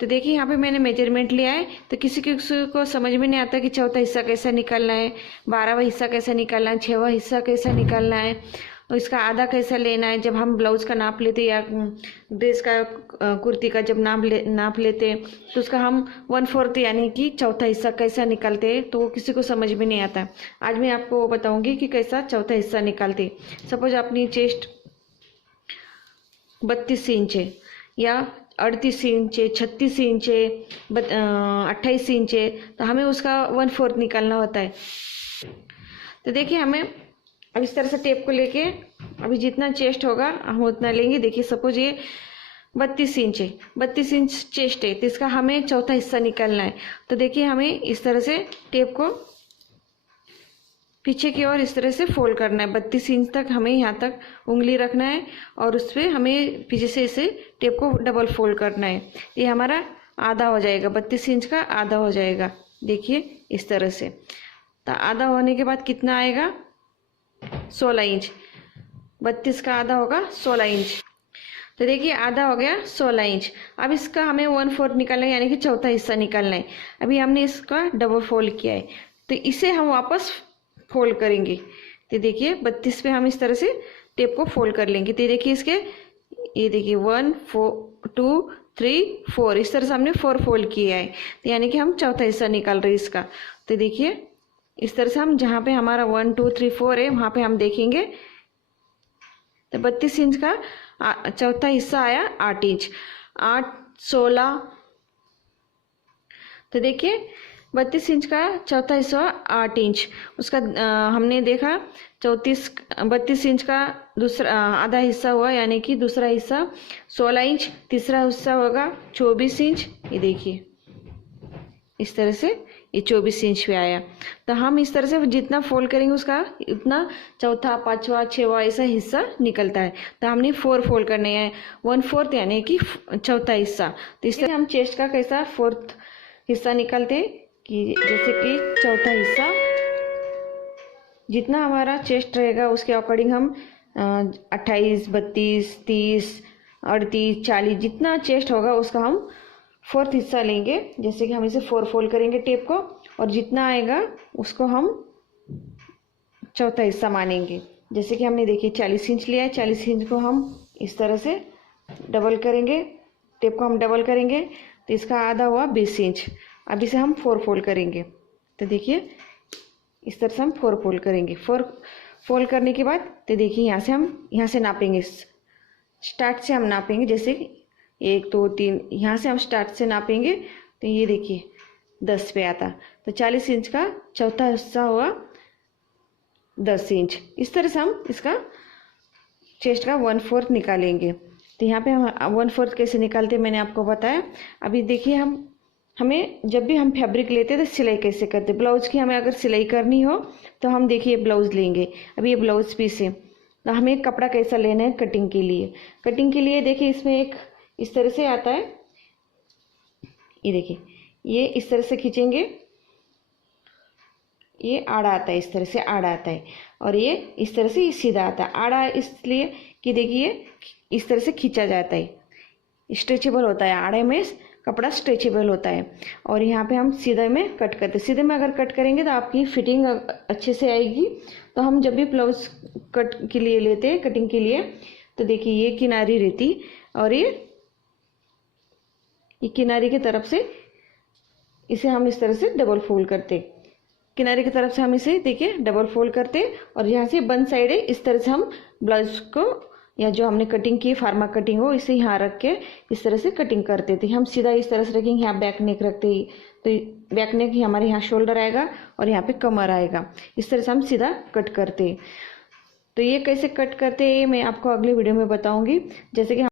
तो देखिए यहाँ पे मैंने मेजरमेंट लिया है। तो किसी को समझ में नहीं आता कि चौथा हिस्सा कैसा निकालना है, 12वां हिस्सा कैसा निकालना है, 6वां हिस्सा कैसा निकालना है, और इसका आधा कैसा लेना है। जब हम ब्लाउज का नाप लेते या ड्रेस का कुर्ती का जब नाप लेते तो उसका हम 1/4 यानी कि चौथा हिस्सा कैसा निकालते हैं, तो वो किसी को समझ में नहीं आता। आज मैं आपको वो बताऊंगी कि कैसा चौथा हिस्सा निकालते। सपोज अपनी चेस्ट 32 इंच है या 38 इंच है, 36 इंच है, 28 इंच है, तो हमें उसका 1/4 निकालना होता है। तो देखिए हमें अब इस तरह से टेप को लेके अभी जितना चेस्ट होगा हम उतना लेंगे। देखिए सपोज ये 32 इंच है, 32 इंच चेस्ट है, तो इसका हमें चौथा हिस्सा निकालना है। तो देखिए हमें इस तरह से टेप को पीछे की ओर इस तरह से फोल्ड करना है। 32 इंच तक हमें यहाँ तक उंगली रखना है और उस पर हमें पीछे से इसे टेप को डबल फोल्ड करना है। ये हमारा आधा हो जाएगा, 32 इंच का आधा हो जाएगा। देखिए इस तरह से। तो आधा होने के बाद कितना आएगा, 16 इंच। 32 का आधा होगा 16 इंच। तो देखिए आधा हो गया 16 इंच। अब इसका हमें 1/4 निकालना है यानी कि चौथा हिस्सा निकालना है। अभी हमने इसका डबल फोल्ड किया है, तो इसे हम वापस फोल्ड करेंगे। तो देखिए 32 पे हम इस तरह से टेप को फोल्ड कर लेंगे। तो देखिए इसके ये देखिए 1 4 2 3 4 इस तरह से हमने 4 फोल्ड किया है। तो यानी कि हम चौथा हिस्सा निकाल रहे हैं इसका। तो देखिए इस तरह से हम जहाँ पे हमारा 1 2 3 4 है वहाँ पे हम देखेंगे। तो 32 इंच का चौथा हिस्सा आया 8 इंच, 8 16। तो देखिए 32 इंच का चौथा हिस्सा 8 इंच। उसका हमने देखा 32 इंच का दूसरा आधा हिस्सा हुआ यानी कि दूसरा हिस्सा 16 इंच, तीसरा हिस्सा होगा 24 इंच। ये देखिए इस तरह से ये 24 इंच पे आया। तो हम इस तरह से जितना फोल्ड करेंगे उसका उतना चौथा, पांचवा, छठवां ऐसा हिस्सा निकलता है। तो हमने 4 फोल्ड करने हैं, 1/4 यानी कि चौथा हिस्सा। तो इस तरह हम चेस्ट का कैसा 4th हिस्सा निकालते हैं कि जैसे कि चौथा हिस्सा जितना हमारा चेस्ट रहेगा उसके अकॉर्डिंग हम 28, 32, 30, 38, 40 जितना चेस्ट होगा उसका हम 4th हिस्सा लेंगे। जैसे कि हम इसे 4 फोल्ड करेंगे टेप को, और जितना आएगा उसको हम चौथा हिस्सा मानेंगे। जैसे कि हमने देखिए 40 इंच लिया है, 40 इंच को हम इस तरह से डबल करेंगे, टेप को हम डबल करेंगे, तो इसका आधा हुआ 20 इंच। अब इसे हम 4 फोल्ड करेंगे। तो देखिए इस तरह से हम 4 फोल्ड करेंगे। 4 फोल्ड करने के बाद तो देखिए यहाँ से नापेंगे, स्टार्ट से हम नापेंगे। जैसे 1 2 3 यहाँ से हम स्टार्ट से नापेंगे। तो ये देखिए 10 पे आता। तो 40 इंच का चौथा हिस्सा हुआ 10 इंच। इस तरह से हम इसका चेस्ट का 1/4 निकालेंगे। तो यहाँ पे हम 1/4 कैसे निकालते मैंने आपको बताया। अभी देखिए हमें जब भी हम फैब्रिक लेते तो सिलाई कैसे करते। ब्लाउज की हमें अगर सिलाई करनी हो तो हम देखिए ब्लाउज लेंगे। अभी ये ब्लाउज पीस है, तो हमें कपड़ा कैसा लेना है कटिंग के लिए। कटिंग के लिए देखिए इसमें एक इस तरह से आता है। ये देखिए ये इस तरह से खींचेंगे, ये आड़ा आता है, इस तरह से आड़ा आता है, और ये इस तरह से सीधा आता है। आड़ा इसलिए कि देखिए इस तरह से खींचा जाता है, स्ट्रेचेबल होता है। आड़े में कपड़ा स्ट्रेचेबल होता है। और यहाँ पे हम सीधे में कट करते। सीधे में अगर कट करेंगे तो आपकी फिटिंग अच्छे से आएगी। तो हम जब भी ब्लाउज कट के लिए लेते हैं कटिंग के लिए, तो देखिए ये किनारी रहती और ये किनारे की तरफ से इसे हम इस तरह से डबल फोल्ड करते। किनारे की तरफ से हम इसे देखिए डबल फोल्ड करते, और यहाँ से बंद साइड है इस तरह से हम ब्लाउज को या जो हमने कटिंग की फार्मा कटिंग हो इसे यहाँ रख के इस तरह से कटिंग करते थे। हम सीधा इस तरह से रखेंगे, यहाँ बैक नेक रखते ही तो बैक नेक ही हमारे यहाँ शोल्डर आएगा और यहाँ पे कमर आएगा। इस तरह से हम सीधा कट करते। तो ये कैसे कट करते हैं मैं आपको अगले वीडियो में बताऊंगी। जैसे कि